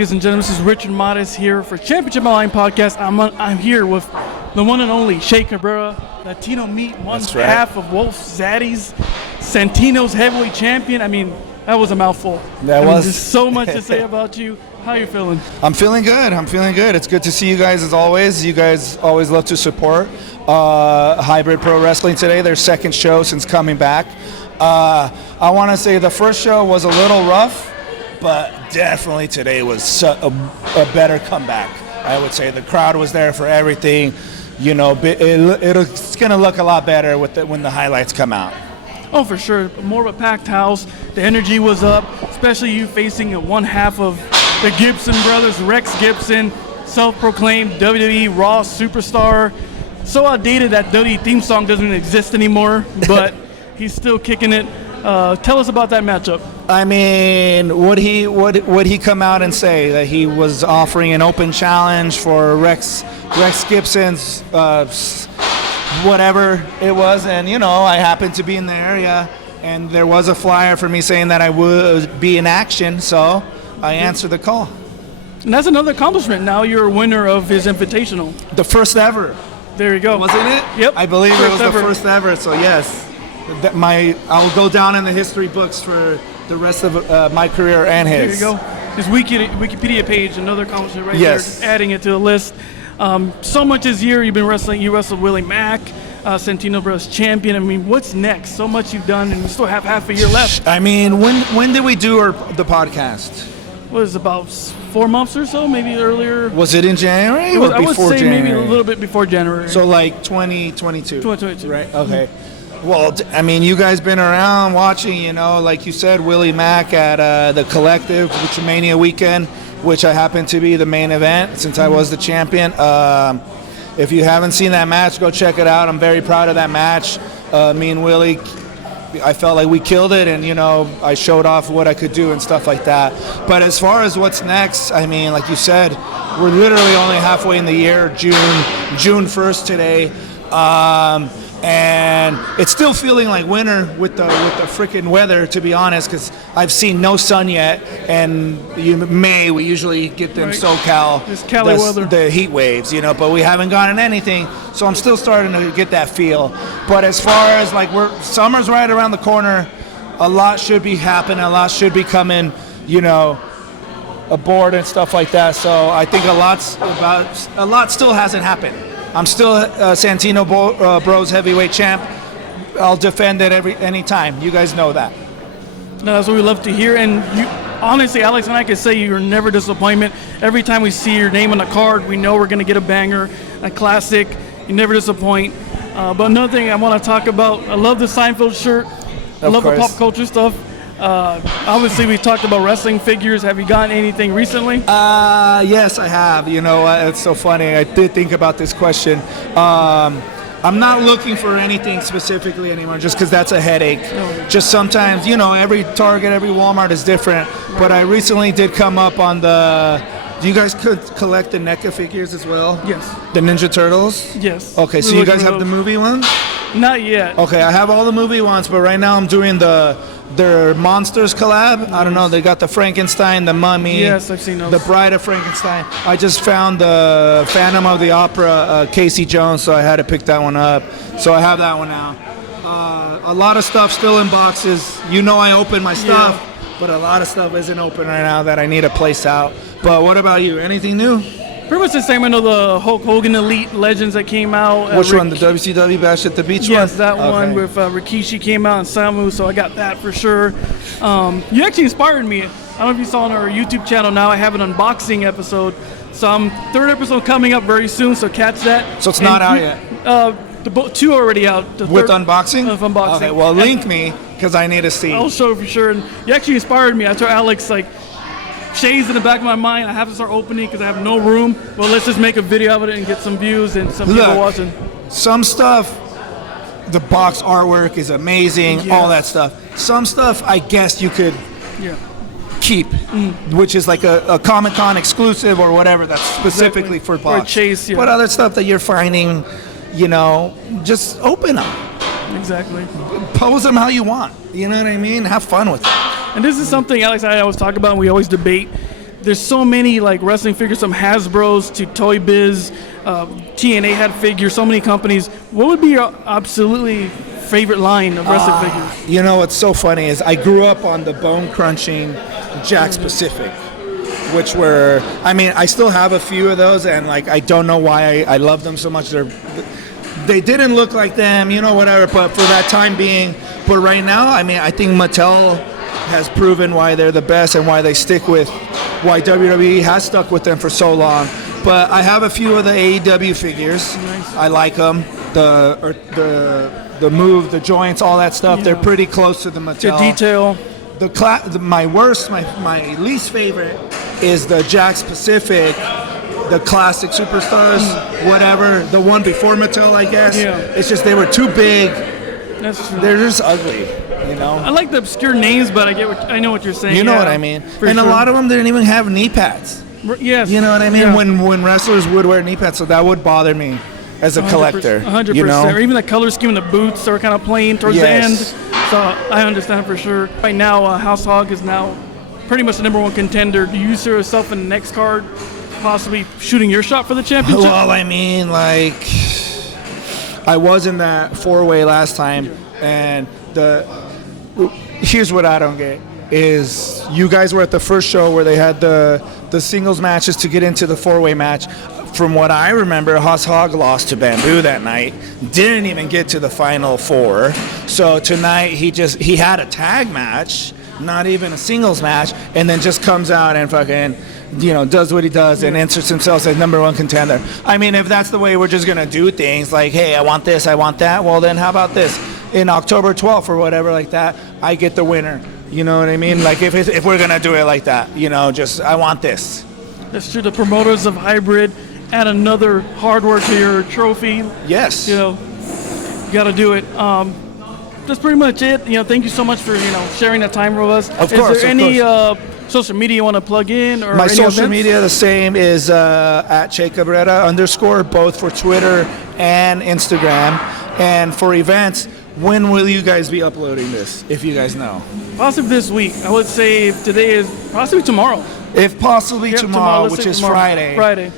ladies and gentlemen? This is Richard Modest here for Championship Online Podcast. I'm here with the one and only Cabrera, Latino meat, half of Wolf Zaddy's, Santino's heavyweight champion. I mean, that was a mouthful. There's so much to say about you. How you feeling? I'm feeling good. It's good to see you guys as always. You guys always love to support Hybrid Pro Wrestling today, their second show since coming back. I want to say the first show was a little rough, but definitely today was a better comeback. I would say the crowd was there for everything. You know, it's going to look a lot better when the highlights come out. Oh, for sure. More of a packed house. The energy was up, especially you facing one half of the Gibson brothers, Rex Gibson, self-proclaimed WWE Raw superstar. So outdated that WWE theme song doesn't exist anymore, but he's still kicking it. Tell us about that matchup. I mean, would he come out and say that he was offering an open challenge for Rex Gibson's whatever it was? And you know, I happened to be in the area, and there was a flyer for me saying that I would be in action, so I answered the call. And that's another accomplishment. Now you're a winner of his Invitational. The first ever. There you go. Wasn't it? Yep. I believe it was the first ever. So yes, I will go down in the history books for the rest of my career and his. There you go. His Wikipedia page, another accomplishment right there. Just adding it to the list. So much this year you've been wrestling. You wrestled Willie Mack, Santino Bros champion. I mean, what's next? So much you've done, and we still have half a year left. I mean, when did we do the podcast? What was it, about 4 months or so, maybe earlier? Was it in January or before January? I would say maybe a little bit before January. So like 2022. 2022. Right, okay. Well, I mean, you guys been around watching, you know, like you said, Willie Mack at the Collective, Mania weekend, which I happen to be the main event since I was the champion. If you haven't seen that match, go check it out. I'm very proud of that match. Me and Willie, I felt like we killed it, and you know, I showed off what I could do and stuff like that. But as far as what's next, I mean, like you said, we're literally only halfway in the year, June 1st today, and it's still feeling like winter with the freaking weather, to be honest, because I've seen no sun yet, and May we usually get them SoCal, this Cali weather, the heat waves, you know, but we haven't gotten anything, so I'm still starting to get that feel. But as far as like summer's right around the corner, a lot should be happening, a lot should be coming, you know, aboard and stuff like that. So I think a lot still hasn't happened. I'm still Santino Bros heavyweight champ. I'll defend it any time. You guys know that. No, that's what we love to hear. And you, honestly, Alex and I can say you're never disappointment. Every time we see your name on the card, we know we're going to get a banger, a classic. You never disappoint. But another thing I want to talk about, I love the Seinfeld shirt. I love the pop culture stuff. Obviously, we talked about wrestling figures. Have you gotten anything recently? Yes, I have. You know, it's so funny. I did think about this question. I'm not looking for anything specifically anymore, just because that's a headache. No. Just sometimes, you know, every Target, every Walmart is different. Right. But I recently did come up on the... Do you guys collect the NECA figures as well? Yes. The Ninja Turtles? Yes. Okay, so you guys have the movie ones? Not yet. Okay, I have all the movie ones, but right now I'm doing their Monsters collab. I don't know, they got the Frankenstein, the Mummy. Yes, I've seen those. The Bride of Frankenstein. I just found the Phantom of the Opera, Casey Jones, so I had to pick that one up. So I have that one now. A lot of stuff still in boxes. You know I open my stuff, but a lot of stuff isn't open right now that I need to place out. But what about you? Anything new? Pretty much the same. I know the Hulk Hogan Elite Legends that came out. Which one? The WCW Bash at the Beach one? Yes, that one with Rikishi came out and Samu, so I got that for sure. You actually inspired me. I don't know if you saw on our YouTube channel now, I have an unboxing episode. So third episode coming up very soon, so catch that. So it's not out yet? The 2 already out. With unboxing? Of unboxing. Okay, well link me, because I need to see. I'll show for sure. And you actually inspired me. I told Alex, like, shades in the back of my mind. I have to start opening because I have no room. Well, let's just make a video of it and get some views and some people watching. Some stuff, the box artwork is amazing, all that stuff. Some stuff, I guess you could keep, which is like a Comic-Con exclusive or whatever that's specifically for box. Or Chase, But other stuff that you're finding, you know, just open them. Exactly. Pose them how you want. You know what I mean? Have fun with it. And this is something Alex and I always talk about and we always debate. there's so many like wrestling figures, from Hasbro's to Toy Biz, TNA had figures, so many companies. What would be your absolutely favorite line of wrestling figures? You know what's so funny is I grew up on the bone crunching Jakks Pacific, which were, I mean, I still have a few of those, and like I don't know why I love them so much. They didn't look like them, you know, whatever, but for that time being. But right now, I mean, I think Mattel has proven why they're the best and why they stick with, why WWE has stuck with them for so long. But I have a few of the AEW figures. Nice. I like them. The move, the joints, all that stuff. Yeah. They're pretty close to the Mattel. The detail. My least favorite is the Jakks Pacific, the classic superstars, whatever. The one before Mattel, I guess. Yeah. It's just they were too big. That's true. They're just ugly, you know. I like the obscure names, but I know what you're saying. You know what I mean. And a lot of them didn't even have knee pads. Yes. You know what I mean? Yeah. When wrestlers would wear knee pads, so that would bother me as a collector. 100%. You know? Or even the color scheme in the boots are kind of plain towards the end. So I understand for sure. Right now, House Hog is now pretty much the #1 contender. Do you see yourself in the next card possibly shooting your shot for the championship? Well, I mean, like, I was in that 4-way last time, and here's what I don't get is you guys were at the first show where they had the singles matches to get into the 4-way match. From what I remember, Hoss Hogg lost to Bamboo that night. Didn't even get to the final 4. So tonight he had a tag match, not even a singles match, and then just comes out and fucking, you know, does what he does and inserts himself as #1 contender. I mean, if that's the way we're just gonna do things, like, hey, I want this, I want that. Well, then how about this? In October 12th or whatever like that, I get the winner. You know what I mean? Like if we're gonna do it like that, you know, just I want this. That's true. The promoters of Hybrid add another hardware to your trophy. Yes. You know, you got to do it. That's pretty much it. You know, thank you so much for, you know, sharing that time with us. Of course. Is there any social media you want to plug in? Or my any social events? media, the same, is at Cabrera _ both for Twitter and Instagram. And for events, when will you guys be uploading this, if you guys know? Possibly this week. I would say if today is possibly tomorrow. If possibly tomorrow, which is tomorrow. Friday.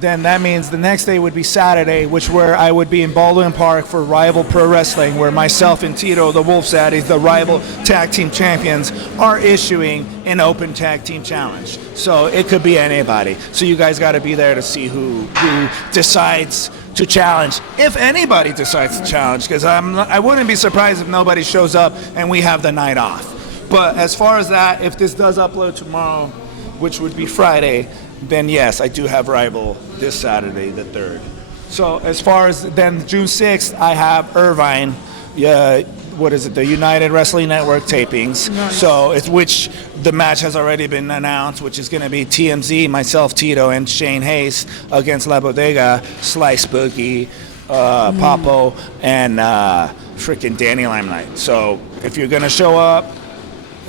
Then that means the next day would be Saturday, which where I would be in Baldwin Park for Rival Pro Wrestling, where myself and Tito, the Wolf Zaddies, the Rival Tag Team Champions, are issuing an open tag team challenge. So it could be anybody. So you guys got to be there to see who decides to challenge, if anybody decides to challenge, because I wouldn't be surprised if nobody shows up and we have the night off. But as far as that, if this does upload tomorrow, which would be Friday, then yes, I do have Rival this Saturday, the 3rd. So as far as then June 6th, I have Irvine, the United Wrestling Network tapings. Nice. So which the match has already been announced, which is going to be TMZ, myself, Tito, and Shane Hayes against La Bodega, Slice Boogie, Papo, and freaking Danny Limelight. So if you're going to show up,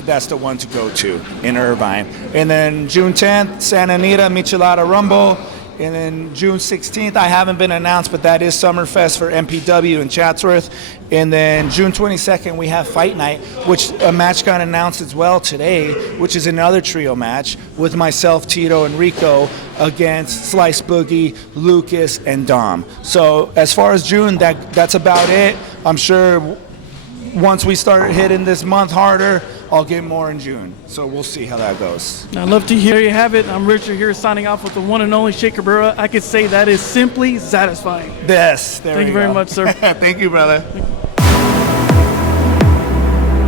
that's the one to go to in Irvine. And then June 10th, Santa Anita, Michelada Rumble. And then June 16th, I haven't been announced, but that is Summerfest for MPW in Chatsworth. And then June 22nd, we have Fight Night, which a match got announced as well today, which is another trio match with myself, Tito, and Rico against Slice Boogie, Lucas, and Dom. So as far as June, that's about it. I'm sure once we start hitting this month harder, I'll get more in June. So we'll see how that goes. I'd love to hear you have it. I'm Richard here signing off with the one and only Shea Cabrera. I could say that is simply satisfying. Yes. Thank you very much, sir. Thank you, brother. Thank you.